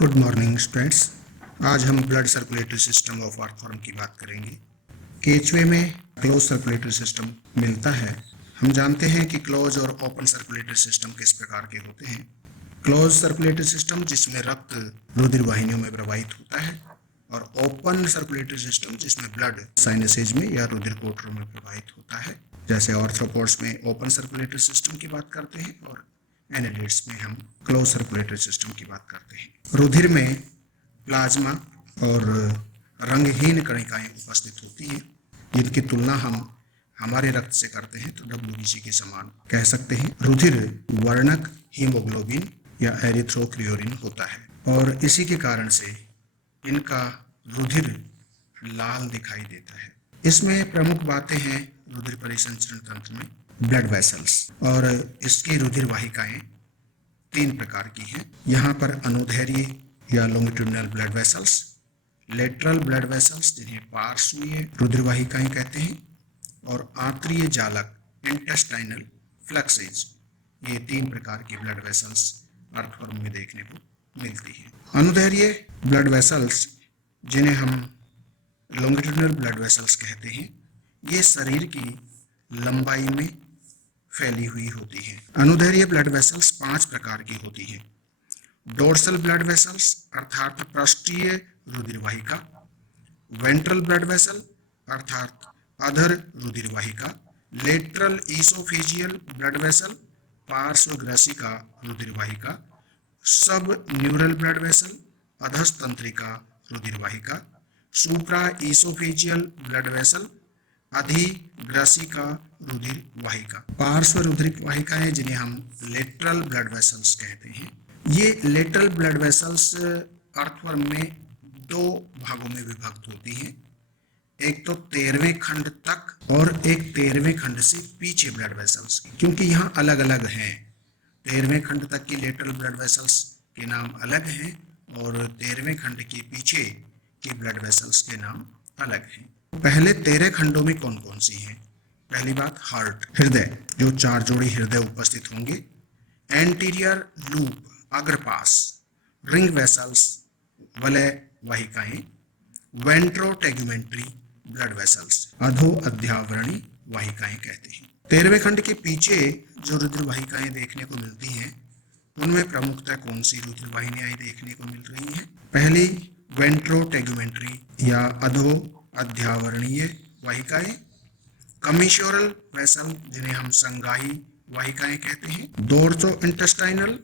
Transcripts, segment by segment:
Good morning students. आज हम blood circulatory system of earthworm की बात करेंगे। केचुए में क्लोज सर्कुलेटरी सिस्टम मिलता है। हम जानते हैं कि क्लोज और ओपन सर्कुलेटरी सिस्टम किस प्रकार के होते हैं। क्लोज सर्कुलेटरी सिस्टम जिसमें रक्त रुधिर वाहिनियों में प्रवाहित होता है, और ओपन सर्कुलेटरी सिस्टम जिसमें ब्लड साइनसेज में या रुधिर कोटरों में प्रवाहित होता है। जैसे ऑर्थ्रोपोड्स में ओपन सर्कुलेटरी सिस्टम की बात करते हैं और एनालिड्स में हम क्लोज सर्कुलेटरी सिस्टम की बात करते हैं। रुधिर में प्लाज्मा और रंगहीन कणिकाएं उपस्थित होती हैं, जिनकी तुलना हम हमारे रक्त से करते हैं तो WBC के समान कह सकते हैं। रुधिर वर्णक हीमोग्लोबिन या एरिथ्रोक्रियोरिन होता है, और इसी के कारण से इनका रुधिर लाल दिखाई देता है। इसमें प्रमुख बातें हैं रुधिर परिसंचरण तंत्र में ब्लड वेसल्स, और इसकी रुधिर वाहिकाएं 3 प्रकार की हैं। यहाँ पर अनुदैर्घ्य या longitudinal blood vessels, lateral blood vessels जिन्हें पार्श्वीय रुधिर वाहिकाएं कहते हैं, और आंतरीय जालक इंटेस्टाइनल फ्लक्सेज। ये 3 प्रकार की ब्लड वेसल्स अर्थवर्म में देखने को मिलती है। अनुदैर्घ्य ब्लड वेसल्स जिन्हें हम लॉन्गिट्यूडिनल ब्लड वेसल्स कहते हैं, ये शरीर की लंबाई में फैली हुई होती है। अनुदैर्घ्य ब्लड वेसल्स 5 प्रकार की होती हैं। डोर्सल ब्लड वेसल्स अर्थात पृष्ठीय रुधिर वाहिका, वेंट्रल ब्लड वेसल अर्थात अधर रुधिर वाहिका, लेटरल ईसोफेजियल ब्लड वेसल पार्श्वग्रसिका रुधिर वाहिका, सब न्यूरल ब्लड वेसल अधस्तंत्रिका रुधिर वाहिका, सुप्रा ईसोफेजियल ब्लड वेसल अधिग्रसिका रुधिर वाहिका। पार्श्व रुधिर वाहिकाएं जिन्हें हम लेटरल ब्लड वेसल्स कहते हैं, ये लेटरल ब्लड वेसल्स अर्थवर्म में 2 भागों में विभक्त होती हैं। एक तो 13वें खंड तक और एक 13वें खंड से पीछे ब्लड वेसल्स, क्योंकि यहाँ अलग अलग हैं। 13वें खंड तक की लेटरल ब्लड वेसल्स के नाम अलग हैं, और 13वें खंड के पीछे के ब्लड वेसल्स के नाम अलग हैं। पहले 13 खंडों में कौन कौन सी हैं? पहली बात हार्ट, हृदय, जो 4 जोड़ी हृदय उपस्थित होंगे। एंटीरियर लूप अग्रपास, रिंग वेसल्स वलय वाहिकाएं, वेंट्रोटेगुमेंट्री ब्लड वेसल्स अधो अध्यावरणी वाहिकाएं कहते हैं। 13वें खंड के पीछे जो रुधिर वाहिकाएं देखने को मिलती हैं, उनमें प्रमुखतः कौन सी रुधिर वाहिनियां देखने को मिल रही हैं? पहली वेंट्रोटेगुमेंट्री या अधो अध्यावरणीय वाहिकाएं, कमिशोरल वेसल जिन्हें हम संगाही वाहिकाएं कहते हैं, डोर्सो इंटेस्टाइनल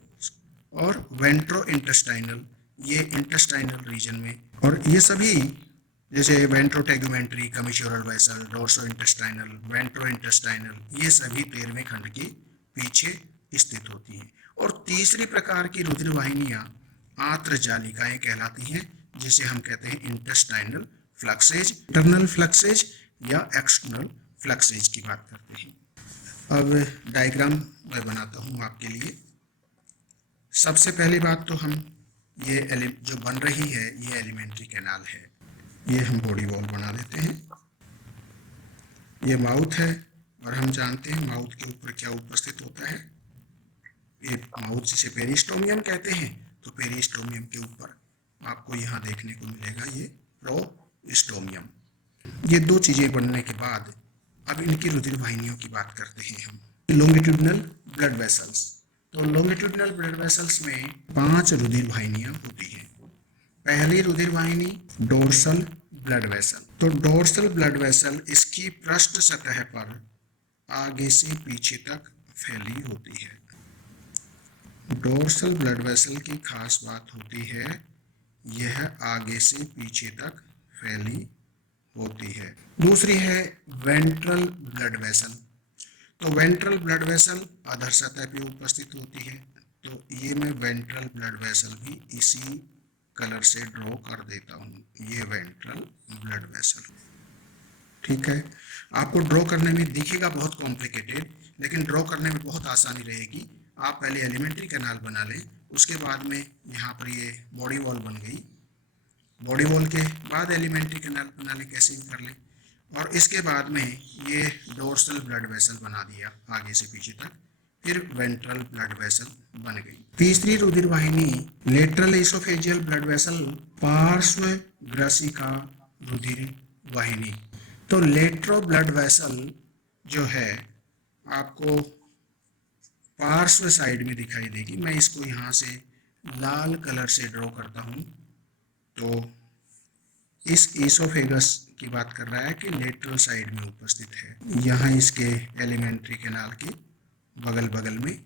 और वेंट्रो इंटेस्टाइनल, ये इंटेस्टाइनल रीजन में, और ये सभी जैसे ventrotegumentary, commissural vessel, dorso intestinal, ventro intestinal, ये सभी 13वें खंड के पीछे स्थित होती हैं। और तीसरी प्रकार की रुधिर वाहिनियां आंत्रजालिकाएं कहलाती हैं, जिसे हम कहते हैं इंटेस्टाइनल फ्लक्सेज, इंटरनल फ्लक्सेज या एक्सटर्नल फ्लक्सेज की बात करते हैं। अब डायग्राम मैं बनाता हूं आपके लिए। सबसे पहली बात तो हम ये जो बन रही है ये एलिमेंट्री कैनाल है। ये हम बॉडी वॉल बना देते हैं। ये माउथ है, और हम जानते हैं माउथ के ऊपर क्या उपस्थित होता है। ये माउथ जिसे पेरिस्टोमियम कहते हैं, तो पेरिस्टोमियम के ऊपर आपको यहाँ देखने को मिलेगा ये प्रोस्टोमियम। ये 2 चीजें बनने के बाद अब इनकी रुधिर वाहिनियों की बात करते हैं हम। लॉन्गिट्यूडिनल ब्लड वेसल्स, तो लॉन्गिट्यूडिनल ब्लड वेसल्स में 5 रुधिर वाहिनियां होती हैं। पहली रुधिर वाहिनी डोर्सल ब्लड वेसल, तो डोर्सल ब्लड वेसल इसकी पृष्ठ सतह पर आगे से पीछे तक फैली होती है। डोर्सल ब्लड वेसल की खास बात होती है यह आगे से पीछे तक फैली होती है। दूसरी है वेंट्रल ब्लड वेसल, तो वेंट्रल ब्लड वेसल अधर सतह पे उपस्थित होती है। तो ये मैं वेंट्रल ब्लड वेसल भी इसी कलर से ड्रॉ कर देता हूँ, ये वेंट्रल ब्लड वेसल। ठीक है, आपको ड्रॉ करने में दिखेगा बहुत कॉम्प्लिकेटेड, लेकिन ड्रॉ करने में बहुत आसानी रहेगी। आप पहले एलिमेंट्री कैनाल बना लें, उसके बाद में यहाँ पर ये बॉडी वॉल बन गई। बॉडी वॉल के बाद एलिमेंट्री कैनाल बना लें, कैसे भी कर लें, और इसके बाद में ये डोर्सल ब्लड वेसल बना दिया आगे से पीछे तक। फिर वेंट्रल ब्लड वेसल बन गई। तीसरी रुधिर वाहिनी लेटरल एसोफेजियल ब्लड वेसल, पार्श्व ग्रसिका रुधिर वाहिनी। तो लेट्रो ब्लड वेसल जो है आपको पार्श्व साइड में दिखाई देगी। मैं इसको यहाँ से लाल कलर से ड्रॉ करता हूँ। तो इस एसोफेगस की बात कर रहा है कि लेटरल साइड में उपस्थित है। यहाँ इसके एलिमेंट्री कैनाल के बगल बगल में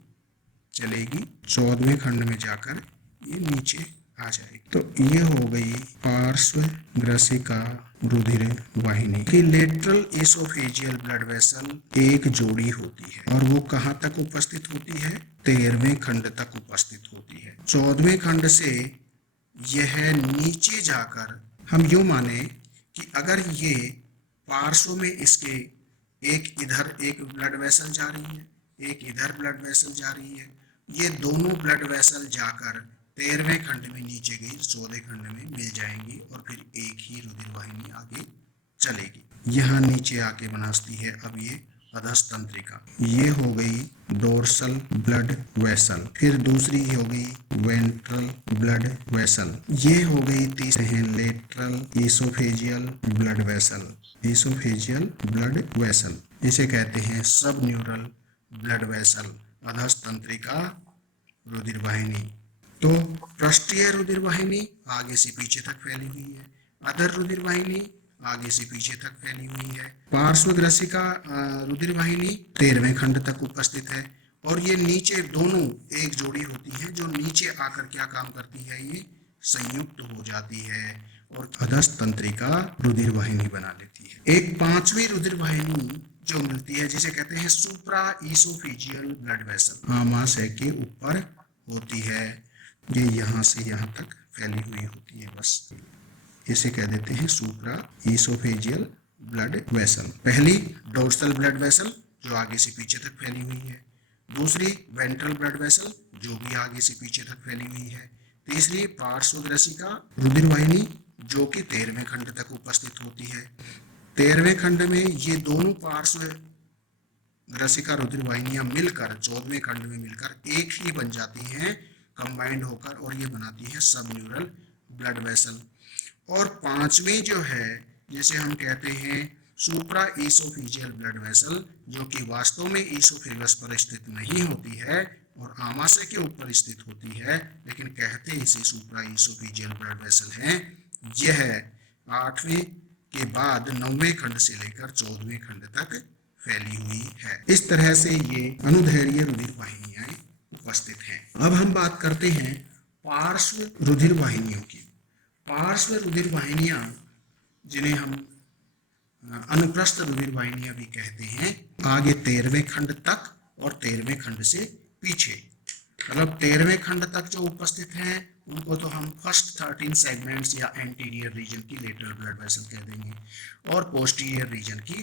चलेगी, 14वें खंड में जाकर ये नीचे आ जाएगी। तो ये हो गई पार्श्व ग्रसिका रुधिर वाहिनी की। लेटरल एसोफेजियल ब्लड वेसल एक जोड़ी होती है और वो कहाँ तक उपस्थित होती है? 13वें खंड तक उपस्थित होती है। 14वें खंड से यह नीचे जाकर हम यूं माने कि अगर ये पार्श्व में इसके एक इधर एक ब्लड वेसल जा रही है, एक इधर ब्लड वेसल जा रही है, ये दोनों ब्लड वेसल जाकर 13वें खंड में नीचे गई, 14वें खंड में मिल जाएंगी और फिर एक ही रुधिर वाहिनी आगे चलेगी। यहाँ नीचे आके बनाती है अब ये अधस्तंत्रिका। ये हो गई डोर्सल ब्लड वेसल। फिर दूसरी हो गई वेंट्रल ब्लड वेसल। ये हो गई तीसरी है lateral oesophageal blood vessel. Oesophageal blood vessel इसे कहते हैं सब न्यूरल ब्लड वेसल, अधस्तंत्रिका रुधिर वाहिनी। तो पृष्ठीय रुधिर वाहिनी आगे से पीछे तक फैली हुई है, अधर रुधिर वाहिनी आगे से पीछे तक फैली हुई है, पार्श्व ग्रसिका रुधिर वाहिनी 13वें खंड तक उपस्थित है और ये नीचे दोनों एक जोड़ी होती है जो नीचे आकर क्या काम करती है? ये संयुक्त हो जाती है और अधस्तंत्रिका रुधिर वाहिनी बना लेती है। एक 5वीं रुधिर वाहिनी जो मिलती है जिसे कहते हैं सुप्रा ईसोफेजियल ब्लड वेसल, आमाशय के ऊपर होती है। ये यहाँ से यहाँ तक फैली हुई होती है, बस इसे कह देते हैं सुप्रा ईसोफेजियल ब्लड वेसल। पहली डोर्सल ब्लड वेसल जो आगे से पीछे तक फैली हुई है, दूसरी वेंट्रल ब्लड वेसल जो भी आगे से पीछे तक फैली हुई है, तीसरी पार्श्व ग्रसिका रुधिर वाहिनी जो कि 13वें खंड तक उपस्थित होती है। 13वें खंड में ये दोनों पार्श्व ग्रसिका रुधिर वाहिनियां मिलकर 14वें खंड में मिलकर एक ही बन जाती हैं, कंबाइंड होकर, और ये बनाती है सब न्यूरल ब्लड वेसल। और 5वीं जो है जिसे हम कहते हैं सुप्रा ईसोफेजियल ब्लड वेसल जो कि वास्तव में ईसोफेगस पर स्थित नहीं होती है और आमाशय के ऊपर स्थित होती है, लेकिन कहते इसे सुप्रा ईसोफेजियल ब्लड वेसल है। यह 8वें के बाद 9वें खंड से लेकर 14वें खंड तक फैली हुई है। इस तरह से ये अनुदैर्घ्य रुधिर वाहिनियां उपस्थित हैं। अब हम बात करते हैं पार्श्व रुधिर वाहिनियों की। पार्श्व रुधिर वाहिनियां जिन्हें हम अनुप्रस्थ रुधिर वाहिनियां भी कहते हैं, आगे 13वें खंड तक और 13वें खंड से पीछे, मतलब 13वें खंड तक जो उपस्थित हैं उनको तो हम फर्स्ट 13 सेगमेंट्स या एंटीरियर रीजन की लेटरल ब्लड वेसल कह देंगे और पोस्टीरियर रीजन की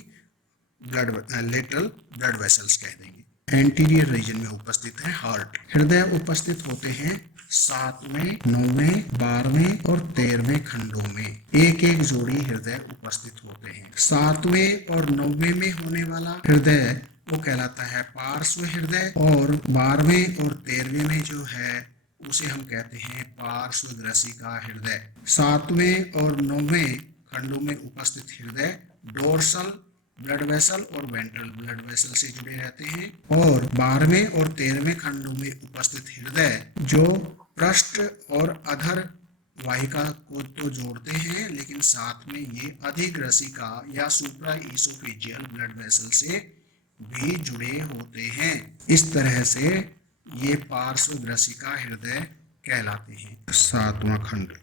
लेटरल ब्लड वेसल्स कह देंगे। एंटीरियर रीजन में उपस्थित है हार्ट। हृदय उपस्थित होते हैं 7वें, 9वें, 12वें और 13वें खंडों में, एक एक जोड़ी हृदय उपस्थित होते हैं। 7वें और 9वें में होने वाला हृदय वो कहलाता है पार्श्व हृदय और 12वें और 13वें में जो है उसे हम कहते हैं पार्श्व ग्रसिका हृदय। 7वें और 9वें खंडों में उपस्थित हृदय डोर्सल ब्लड वेसल और वेंट्रल ब्लड वेसल से जुड़े रहते हैं और 12वें और 13वें खंडों में उपस्थित हृदय जो पृष्ठ और अधर वाहिका को तो जोड़ते हैं, लेकिन साथ में ये अधिग्रसिका या सुप्रा ईसोफेजियल ब्लड वेसल से भी जुड़े होते हैं। इस तरह से ये पार्श्व ग्रसिका हृदय कहलाते हैं। 7वां खंड,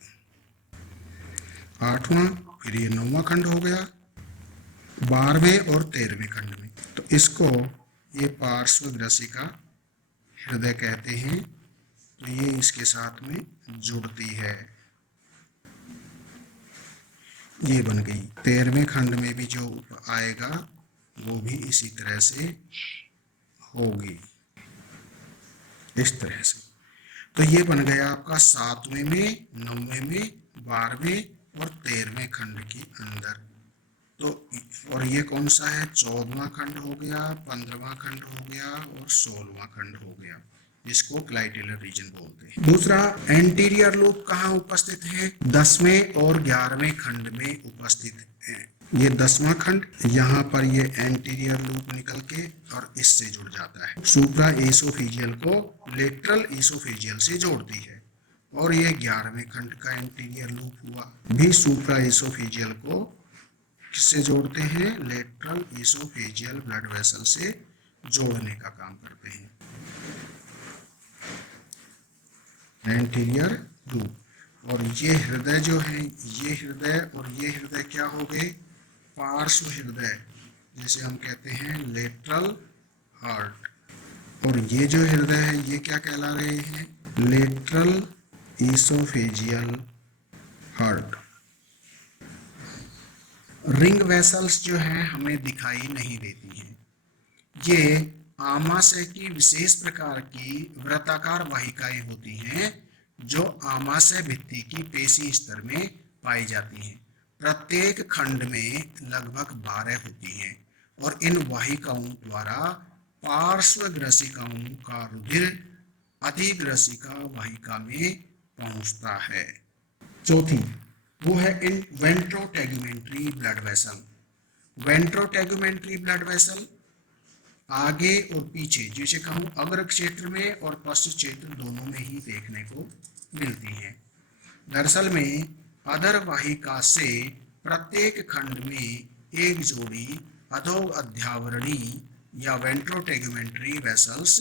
8वां, फिर ये 9वां खंड हो गया, 12वें और 13वें खंड में, तो इसको ये पार्श्व ग्रसिका हृदय कहते हैं। तो ये इसके साथ में जुड़ती है, ये बन गई। 13वें खंड में भी जो आएगा वो भी इसी तरह से होगी, इस तरह से। तो ये बन गया आपका 7वें में, 9वें में, 12वें और 13वें खंड के अंदर तो और ये कौन सा है, 14वां खंड हो गया, 15वां खंड हो गया और 16वां खंड हो गया, जिसको क्लाइटेलर रीजन बोलते हैं। दूसरा, एंटीरियर लूप कहाँ उपस्थित है, 10वें और 11वें खंड में उपस्थित है। ये 10वां खंड, यहाँ पर ये एंटीरियर लूप निकल के और इससे जुड़ जाता है, सुप्रा एसोफेजियल को लेटरल एसोफेजियल से जोड़ती है। और ये 11वें खंड का एंटीरियर लूप हुआ, भी सुप्रा एसोफेजियल को किससे जोड़ते हैं, लेटरल एसोफेजियल ब्लड वेसल से जोड़ने का काम करते हैं, एंटीरियर लूप। और ये हृदय जो है, ये हृदय और ये हृदय क्या हो गए, पार्श्व हृदय, जैसे हम कहते हैं लेटरल हार्ट। और ये जो हृदय है ये क्या कहला रहे हैं, lateral oesophageal heart. Ring vessels जो है हमें दिखाई नहीं देती हैं, ये आमाशय की विशेष प्रकार की वृत्ताकार वाहिकाएं होती हैं जो आमाशय भित्ति की पेशी स्तर में पाई जाती हैं। प्रत्येक खंड में लगभग 12 होती हैं और इन वाहिकाओं द्वारा पार्श्व ग्रसिकाओं का रुधिर अधिग्रसिका वाहिका में पहुंचता है। चौथी वो है इन वेंट्रोटेगुमेंट्री ब्लड वेसल। वेंट्रोटेगुमेंट्री ब्लड वेसल आगे और पीछे, जैसे कहूँ अग्र क्षेत्र में और पश्च क्षेत्र दोनों में ही देखने को मिलती है। दरअसल में अधर वाहिका से प्रत्येक खंड में एक जोड़ी अधो अध्यावरणी या वेंट्रोटेगुमेंट्री वेसल्स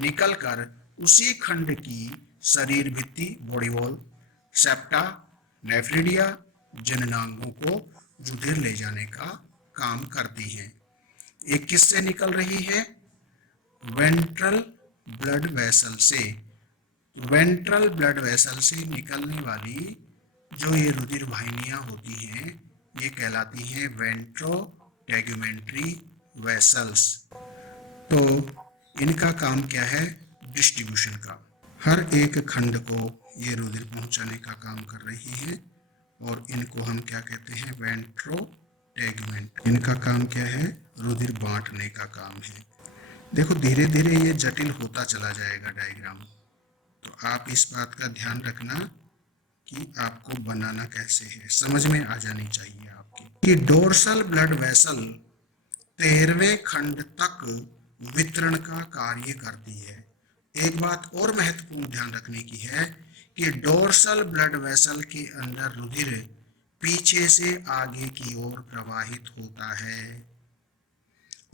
निकलकर उसी खंड की शरीर भित्ति, बॉडी वॉल, सेप्टा, नेफ्रिडिया, जननांगों को रुधिर ले जाने का काम करती हैं। एक किससे निकल रही है, वेंट्रल ब्लड वेसल से। वेंट्रल ब्लड वेसल से निकलने वाली जो ये रुधिर वाहिनियां होती हैं ये कहलाती हैं वेंट्रोटेगुमेंट्री वेसल्स। तो इनका काम क्या है, डिस्ट्रीब्यूशन का, हर एक खंड को ये रुधिर पहुंचाने का काम कर रही है और इनको हम क्या कहते हैं, वेंट्रोटेगुमेंट। इनका काम क्या है, रुधिर बांटने का काम है। देखो धीरे धीरे ये जटिल होता चला जाएगा डायग्राम, तो आप इस बात का ध्यान रखना कि आपको बनाना कैसे है, समझ में आ जानी चाहिए आपकी। कि डोर्सल ब्लड वेसल 13वें खंड तक वितरण का कार्य करती है। एक बात और महत्वपूर्ण ध्यान रखने की है कि डोर्सल ब्लड वेसल के अंदर रुधिर पीछे से आगे की ओर प्रवाहित होता है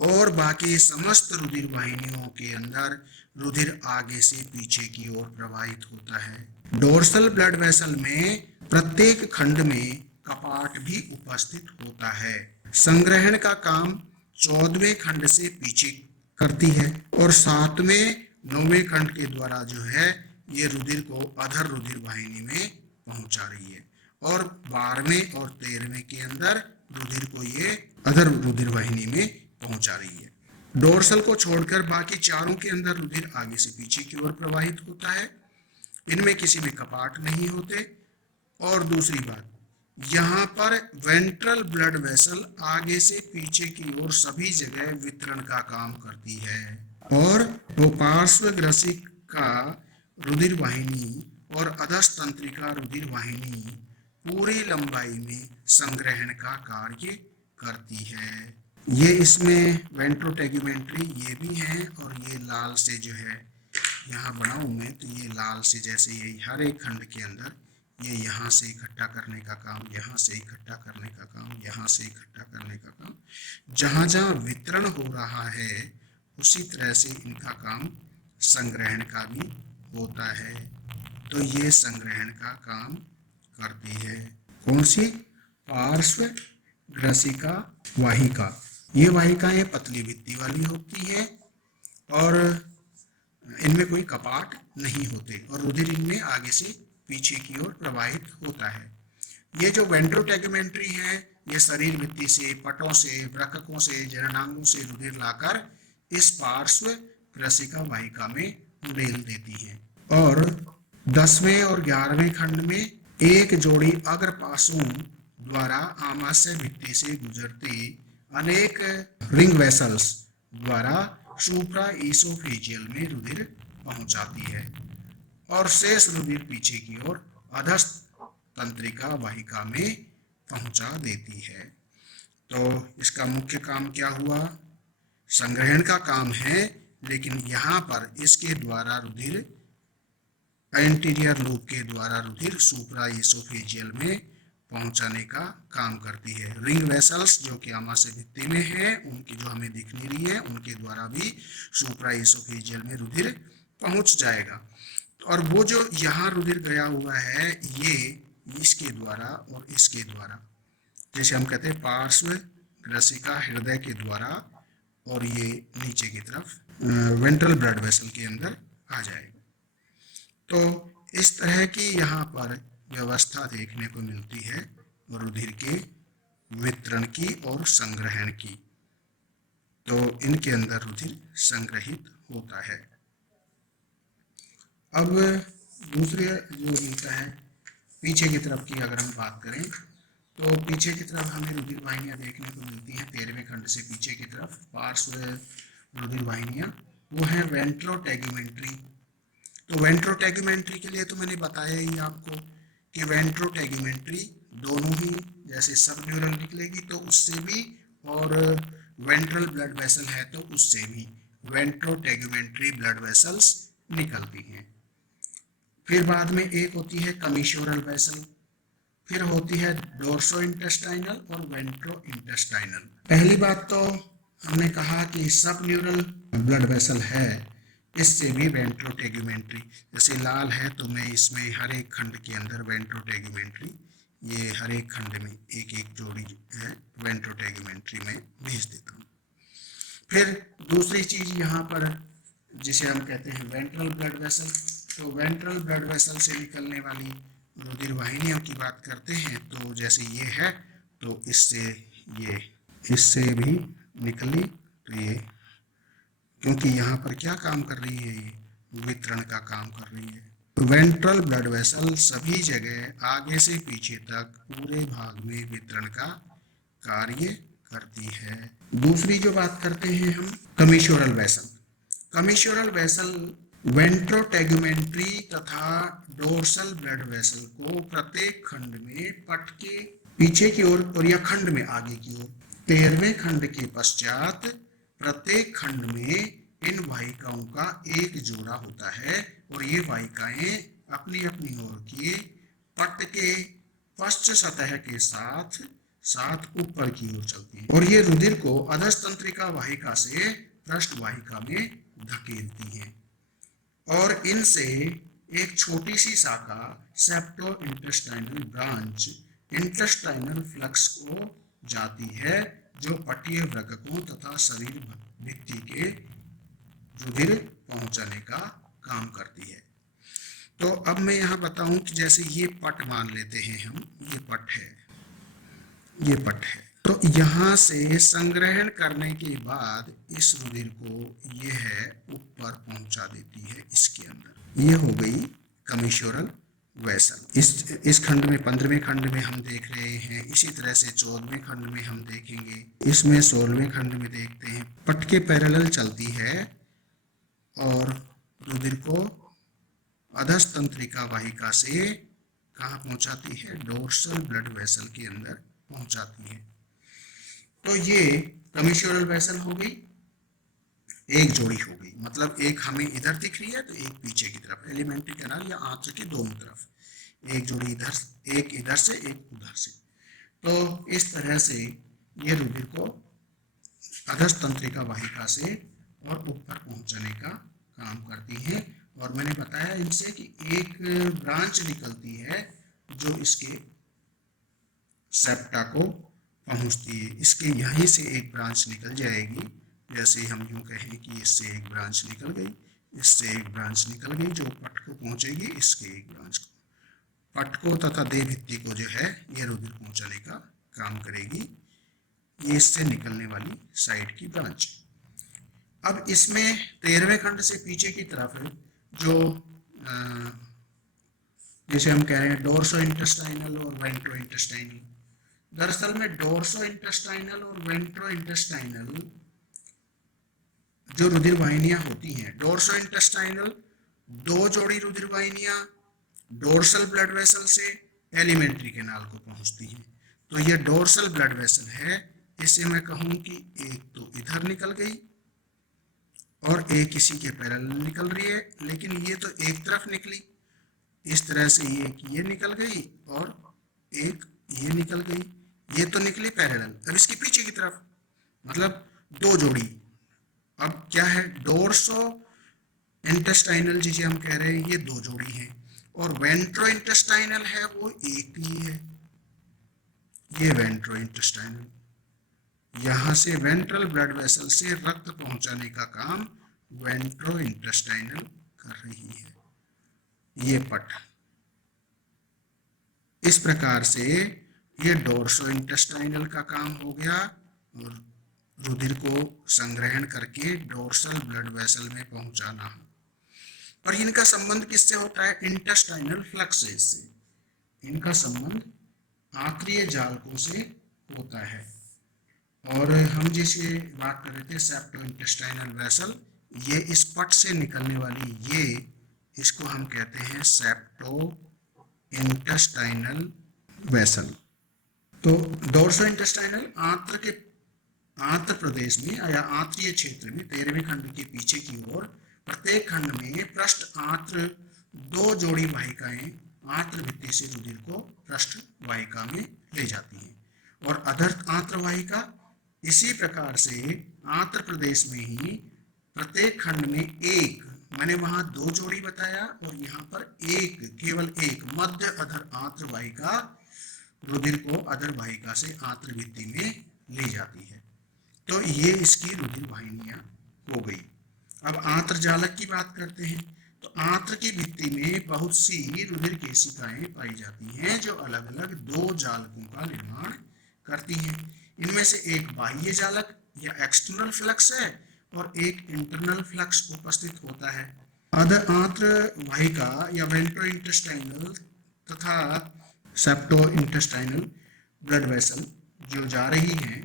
और बाकी समस्त रुधिर वाहिनियों के अंदर रुधिर आगे से पीछे की ओर प्रवाहित होता है। डोर्सल ब्लड वेसल में प्रत्येक खंड में कपाट भी उपस्थित होता है। संग्रहण का काम 14वें खंड से पीछे करती है और 7वें 9वें खंड के द्वारा जो है ये रुधिर को अधर रुधिर वाहिनी में पहुंचा रही है और 12वें और 13वें के अंदर रुधिर को ये अधर रुधिर वाहिनी में पहुंचा रही है। डोर्सल को छोड़कर बाकी चारों के अंदर रुधिर आगे से पीछे की ओर प्रवाहित होता है, इनमें किसी में कपाट नहीं होते। और दूसरी बात, यहाँ पर वेंट्रल ब्लड वेसल आगे से पीछे की ओर सभी जगह वितरण का काम करती है और वो पार्श्व ग्रसिका रुधिर वाहिनी और अधस्तंत्रिका रुधिर वाहिनी पूरी लंबाई में संग्रहण का कार्य करती है। ये इसमें वेंट्रोटेगुमेंट्री ये भी है और ये लाल से जो है यहाँ बनाऊं मैं, तो ये लाल से जैसे ये हर एक खंड के अंदर ये यहाँ से इकट्ठा करने का काम, यहाँ से इकट्ठा करने का काम, यहाँ से इकट्ठा करने का काम, जहाँ जहाँ वितरण हो रहा है उसी तरह से इनका काम संग्रहण का भी होता है। तो ये संग्रहण का काम करती है कौन सी, पार्श्व ग्रसिका वाहिका। ये वाहिकाएं पतली भित्ति वाली होती है और इनमें कोई कपाट नहीं होते और रुधिर इनमें आगे से पीछे की ओर प्रवाहित होता है। ये जो वेंट्रोटेगुमेंट्री है ये शरीर भित्ति से, पटों से, वृक्कों से, जननांगों से रुधिर लाकर इस पार्श्व ग्रसिका वाहिका में उड़ेल देती है और 10वें और 11वें खंड में एक जोड़ी अग्रपाशों द्वारा आमाशय भित्ति से गुजरते अनेक रिंग वेसल्स द्वारा सुप्रा ईसोफेजियल में रुधिर पहुंचाती है और शेष रुधिर पीछे की ओर अधस्थ तंत्रिका वाहिका में पहुंचा देती है। तो इसका मुख्य काम क्या हुआ? संग्रहण का काम है, लेकिन यहाँ पर इसके द्वारा रुधिर एंटीरियर लूप के द्वारा रुधिर सुप्रा ईसोफेजियल में पहुंचाने का काम करती है। रिंग वेसल्स जो कि आमाशय भित्ति में है, उनकी जो हमें दिख नहीं रही है, उनके द्वारा भी सुप्रा ईसोफेजियल में रुधिर पहुंच जाएगा। और वो जो यहाँ रुधिर गया हुआ है, ये इसके द्वारा और इसके द्वारा, जैसे हम कहते हैं पार्श्व ग्रसिका हृदय के द्वारा, और ये नीचे की तरफ वेंट्रल ब्लड वेसल के अंदर आ जाएगा। तो इस तरह की यहाँ पर व्यवस्था देखने को मिलती है रुधिर के वितरण की और संग्रहण की। तो इनके अंदर रुधिर संग्रहित होता है। अब दूसरे जो मिलता है पीछे की तरफ की अगर हम बात करें, तो पीछे की तरफ हमें रुधिर वाहिनियाँ देखने को मिलती हैं। 13वें खंड से पीछे की तरफ पार्श्व रुधिर वाहिनियाँ, वो है वेंट्रोटेगुमेंट्री। तो वेंट्रोटेगुमेंट्री के लिए तो मैंने बताया ही आपको कि वेंट्रोटेगुमेंट्री दोनों ही, जैसे सब न्यूरल निकलेगी तो उससे भी, और वेंट्रल ब्लड वेसल है तो उससे भी वेंट्रोटेगुमेंट्री ब्लड वेसल्स निकलती हैं। फिर बाद में एक होती है कमीशोरल वेसल, फिर होती है डोर्सो इंटेस्टाइनल और वेंट्रो इंटेस्टाइनल। पहली बात तो हमने कहा कि सब न्यूरल ब्लड वेसल है, इससे भी वेंट्रोटेगुमेंट्री, जैसे लाल है तो मैं इसमें हर एक खंड के अंदर वेंट्रोटेगुमेंट्री, ये हर एक खंड में एक एक जोड़ी है वेंट्रोटेगुमेंट्री में भेज देता हूँ। फिर दूसरी चीज यहाँ पर जिसे हम कहते हैं वेंट्रल ब्लड वेसल, तो वेंट्रल ब्लड वेसल से निकलने वाली रुधिर वाहिनियों की बात करते हैं, तो जैसे ये है तो इससे भी निकली, तो ये क्योंकि यहाँ पर क्या काम कर रही है, ये वितरण का काम कर रही है। वेंट्रल ब्लड वेसल सभी जगह आगे से पीछे तक पूरे भाग में वितरण का कार्य करती है। दूसरी जो बात करते हैं हम कमीशोरल वेसल। कमीशोरल वेसल वेंट्रोटेगुमेंट्री तथा डोर्सल ब्लड वेसल को प्रत्येक खंड में पट के पीछे की ओर और या खंड में आगे की ओर 13वें खंड के पश्चात प्रत्येक खंड में इन वाहिकाओं का एक जोड़ा होता है और ये वाहिकाएं अपनी अपनी ओर की पट के पश्च सतह के साथ साथ ऊपर की ओर चलती हैं और ये रुधिर को अधस्तंत्रिका वाहिका से पृष्ठ वाहिका में धकेलती हैं और इनसे एक छोटी सी शाखा septo intestinal branch intestinal flux को जाती है जो पटीय वृक्कों तथा शरीर भित्ति के रुधिर पहुंचाने का काम करती है। तो अब मैं यहाँ बताऊं कि जैसे ये पट मान लेते हैं हम, ये पट है, तो यहाँ से संग्रहण करने के बाद इस रुधिर को ये है ऊपर पहुंचा देती है इसके अंदर। ये हो गई कमीशोरल वेसल। इस खंड में 15वें खंड में हम देख रहे हैं, इसी तरह से 14वें खंड में हम देखेंगे, इसमें 16वें खंड में देखते हैं। पट के पैरेलल चलती है और रुधिर को अधस्तंत्रिका वाहिका से कहाँ पहुंचाती है, डोर्सल ब्लड वेसल के अंदर पहुंचाती है। तो ये कमीशोरल वेसल हो गई, एक जोड़ी हो गई, मतलब एक हमें इधर दिख रही है तो एक पीछे की तरफ, एलिमेंट्री कैनाल या आंत्र के दोनों तरफ एक जोड़ी इधर, एक इधर से एक उधर से। तो इस तरह से ये रुधिर को अधस्तंत्रिका वाहिका से और ऊपर पहुंचाने का काम करती है। और मैंने बताया इनसे कि एक ब्रांच निकलती है जो इसके सेप्टा को पहुंचती है। इसके यहीं से एक ब्रांच निकल जाएगी, जैसे हम यूं कहें कि इससे एक ब्रांच निकल गई, इससे एक ब्रांच निकल गई जो पट को पहुंचेगी, इसके एक ब्रांच को, पट को तथा देह भित्ति को जो है ये रुधिर पहुंचाने का काम करेगी। ये इससे निकलने वाली साइड की ब्रांच। अब इसमें 13वें खंड से पीछे की तरफ जो जैसे हम कह रहे हैं डोर्सो इंटेस्टाइनल और वेंट्रो इंटेस्टाइनल, दरअसल में डोर्सो इंटेस्टाइनल और वेंट्रो इंटेस्टाइनल जो रुधिर वाहिनियां होती हैं, डोर्सो इंटेस्टाइनल 2 जोड़ी रुधिर वाहिनियां डोर्सल ब्लड वेसल से एलिमेंट्री कैनाल को पहुंचती हैं। तो ये डोर्सल ब्लड वेसल है, इसे मैं कहूं कि एक तो इधर निकल गई और एक इसी के पैरेलल निकल रही है, लेकिन ये तो एक तरफ निकली, इस तरह से ये निकल गई और एक ये निकल गई, ये तो निकली पैरेलल। अब इसकी पीछे की तरफ मतलब 2 जोड़ी। अब क्या है, डोर्सो इंटेस्टाइनल जिसे हम कह रहे हैं ये 2 जोड़ी है, और वेंट्रो इंटेस्टाइनल है वो एक ही है, ये वेंट्रो इंटेस्टाइनल। यहां से वेंट्रल ब्लड वेसल से रक्त पहुंचाने का काम वेंट्रो इंटेस्टाइनल कर रही है, ये पट। इस प्रकार से ये डोर्सो इंटेस्टाइनल का काम हो गया और रुधिर को संग्रहण करके डोर्सल ब्लड वेसल में पहुंचाना। और इनका संबंध किससे होता है, इंटेस्टाइनल फ्लक्सेस से। इनका संबंध आंत्रीय जालकों से होता है। और हम जिसे बात कर रहे थे सेप्टो इंटेस्टाइनल वेसल, ये इस पट से निकलने वाली ये, इसको हम कहते हैं सेप्टो इंटेस्टाइनल वेसल। तो डोर्सो इंटेस्टाइनल आंत्र प्रदेश में या आंत्रीय क्षेत्र में 13वें खंड के पीछे की ओर प्रत्येक खंड में पृष्ठ आंत्र 2 जोड़ी वाहिकाएं आंत्र भित्ति से रुधिर को पृष्ठ वाहिका में ले जाती हैं, और अधर आंत्र वाहिका इसी प्रकार से आंत्र प्रदेश में ही प्रत्येक खंड में एक, मैंने वहां 2 जोड़ी बताया और यहाँ पर एक, केवल एक मध्य अधर आंत्र वाहिका रुधिर को अधर वाहिका से आंत्र भित्ति में ले जाती है। तो ये इसकी रुधिर वाहिनियां हो गई। अब आंत्र जालक की बात करते हैं। तो आंत्र की भित्ति में बहुत सी रुधिर केशिकाएं पाई जाती हैं जो अलग अलग 2 जालकों का निर्माण करती हैं। इनमें से एक बाह्य जालक या एक्सटर्नल फ्लक्स है और एक इंटरनल फ्लक्स उपस्थित होता है। अधर आंत्र वाहिका या वेंट्रो इंटेस्टाइनल तथा सेप्टो इंटेस्टाइनल ब्लड वेसल जो जा रही हैं,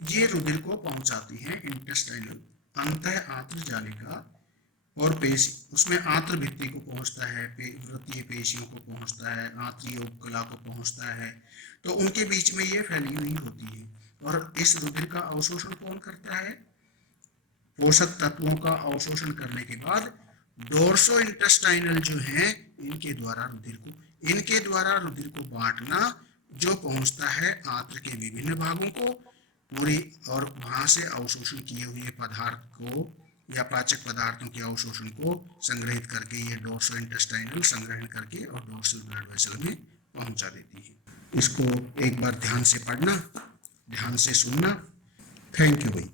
ये रुधिर को पहुंचाती हैं इंटेस्टाइनल अंतः आंत्र जालिका और पेशी, उसमें आंत्र भित्ति को पहुंचता है, वृत्तीय पेशियों को पहुंचता है, आंत्रीय उपकला को पहुंचता है। तो उनके बीच में ये फैली हुई होती है। और इस रुधिर का अवशोषण कौन करता है, पोषक तत्वों का अवशोषण करने के बाद डोर्सो इंटेस्टाइनल जो है इनके द्वारा रुधिर को बांटना, जो पहुंचता है आंत्र के विभिन्न भागों को पूरी, और वहां से अवशोषण किए हुए पदार्थ को या पाचक पदार्थों के अवशोषण को संग्रहित करके ये डोर्सो इंटेस्टाइनल संग्रहण करके और डोर्सल ब्लड वेसल में पहुंचा देती है। इसको एक बार ध्यान से पढ़ना, ध्यान से सुनना। थैंक यू भाई।